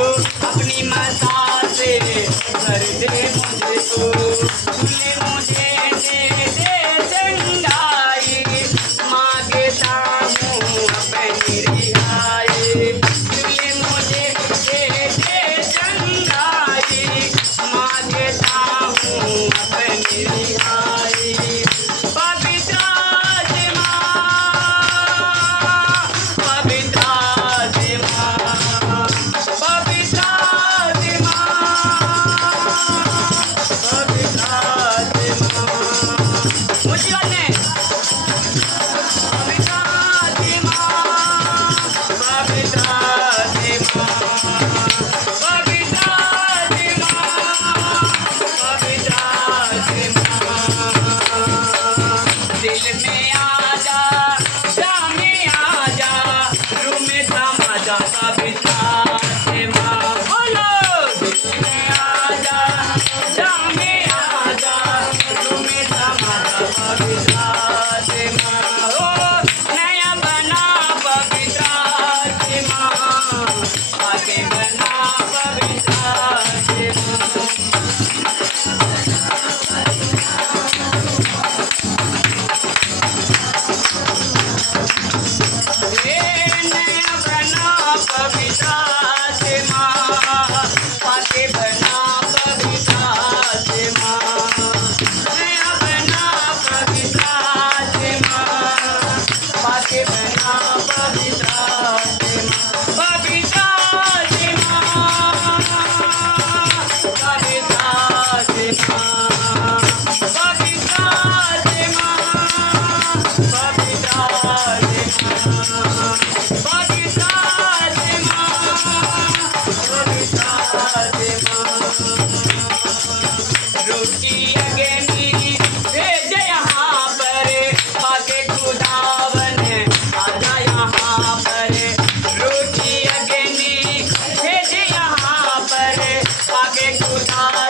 अपनी मसा से कर दे मुझे तू तूने मुझे दे चंगाई मांगता हूँ अपनी रिहाई तूने मुझे दे चंगाई मांगता हूँ अपनी रिहाई पवित्र दिल में आजा जा में आजा रूह में समा जा पवित्र से माँ बोलो दिल में आजा जा में आजा रूह में समा जा पवित्र से माँ ओ नया बना पवित्र से माँ आगे बना पवित्र से माँ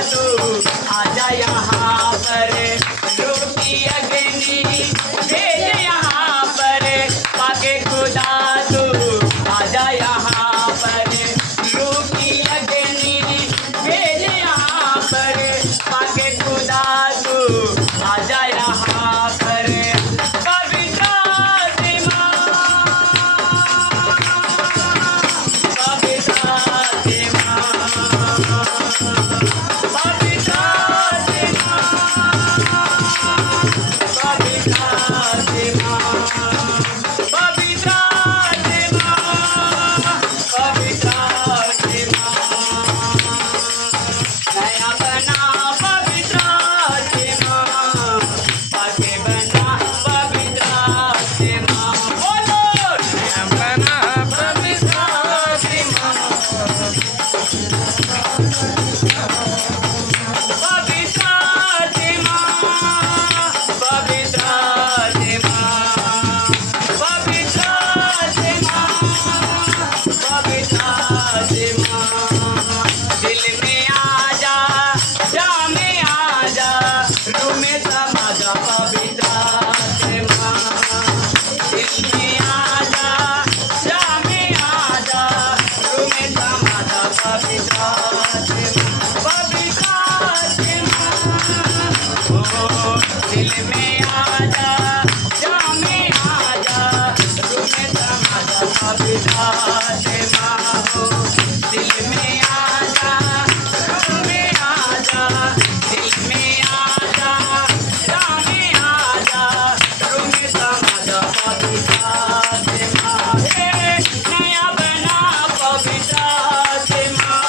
आजा यहाँ पर रोटी अग्नि भेज यहाँ पर पाके खुदा तू आजा यहाँ पर रोटी अग्नि भेज यहाँ पर पाके खुदा तू आजा यहाँ पर पवित्र आत्मा पवित्र आत्मा दिल में आजा जा में आजा रूह में समा जा पवित्र से माँ हो दिल में आजा रूह में आजा दिल में आजा जा में आजा रूह में समा जा पवित्र से माँ नया बना पवित्र से माँ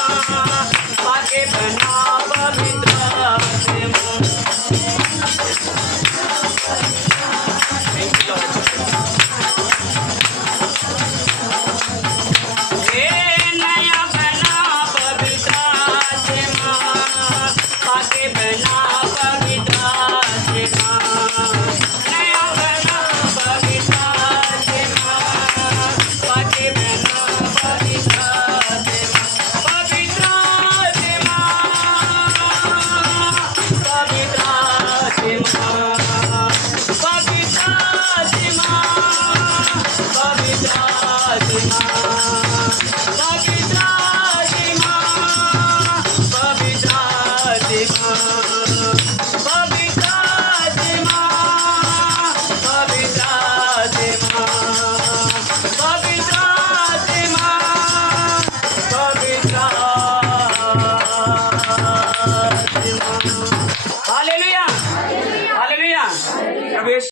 आगे बना पवित्र से माँ Fatima